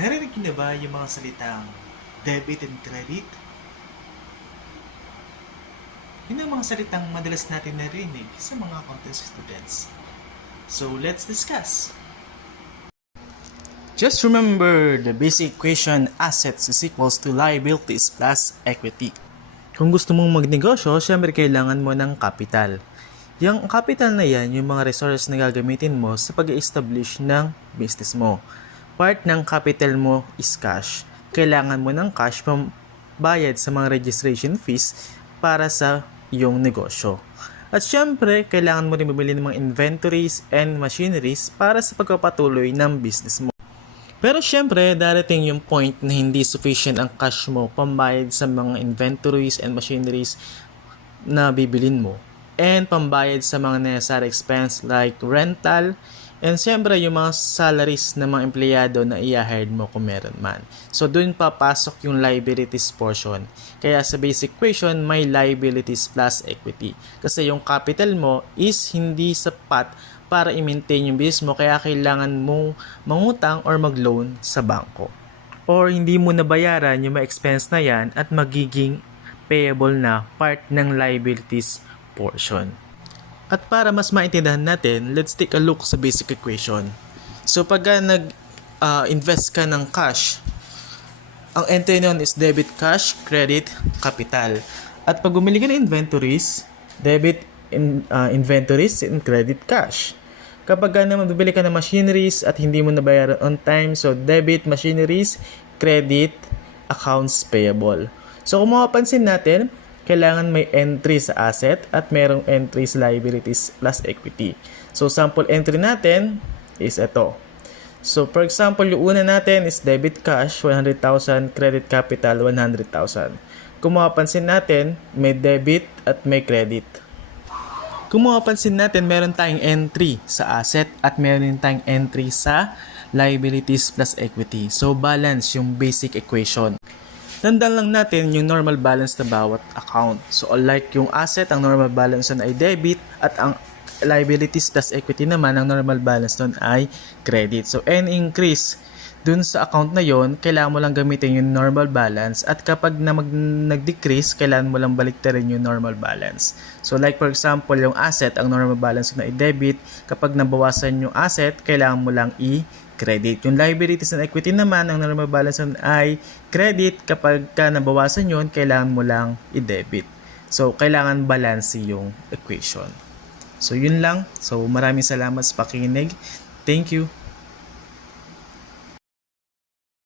Narinig niyo na ba yung mga salitang debit and credit? Yun ang mga salitang madalas natin narinig sa mga accountancy students. So, let's discuss. Just remember the basic equation assets is equals to liabilities plus equity. Kung gusto mong magnegosyo, syempre kailangan mo ng capital. Yung capital na yan, yung mga resources na gagamitin mo sa pag-establish ng business mo. Part ng capital mo is cash. Kailangan mo ng cash pambayad sa mga registration fees para sa iyong negosyo. At syempre, kailangan mo rin bumili ng mga inventories and machineries para sa pagpapatuloy ng business mo. Pero syempre, darating yung point na hindi sufficient ang cash mo pambayad sa mga inventories and machineries na bibilin mo. And pambayad sa mga necessary expense like rental, and syempre yung mga salaries ng mga empleyado na i-hire mo kung meron man. So dun papasok yung liabilities portion. Kaya sa basic equation, may liabilities plus equity. Kasi yung capital mo is hindi sapat para i-maintain yung business mo, kaya kailangan mong mangutang or mag-loan sa bangko. Or hindi mo nabayaran yung mga expense na yan at magiging payable na part ng liabilities portion. At para mas maintindihan natin, let's take a look sa basic equation. So pag nag-invest ka ng cash, ang entry nun is debit cash, credit, capital. At pag bumili ka ng inventories, debit inventories and credit cash. Kapag naman bumili ka ng machineries at hindi mo nabayaran on time, so debit machineries, credit, accounts payable. So kung mapapansin natin, kailangan may entry sa asset at merong entry sa liabilities plus equity. So sample entry natin is ito. So for example, yung una natin is debit cash, 100,000, credit capital, 100,000. Kung mapapansin natin, may debit at may credit. Kung mapapansin natin, meron tayong entry sa asset at meron tayong entry sa liabilities plus equity. So balance yung basic equation. Tandaan lang natin yung normal balance na bawat account. So unlike yung asset, ang normal balance nun ay debit at ang liabilities plus equity naman, ang normal balance nun ay credit. So any increase dun sa account na yon, kailangan mo lang gamitin yung normal balance, at kapag nag-decrease, kailangan mo lang baliktarin yung normal balance. So like for example, yung asset, ang normal balance na i-debit. Kapag nabawasan yung asset, kailangan mo lang i-credit. Yung liabilities and equity naman, ang normal balance ay credit. Kapag nabawasan yun, kailangan mo lang i-debit. So kailangan balance yung equation. So yun lang. So maraming salamat sa pakikinig. Thank you.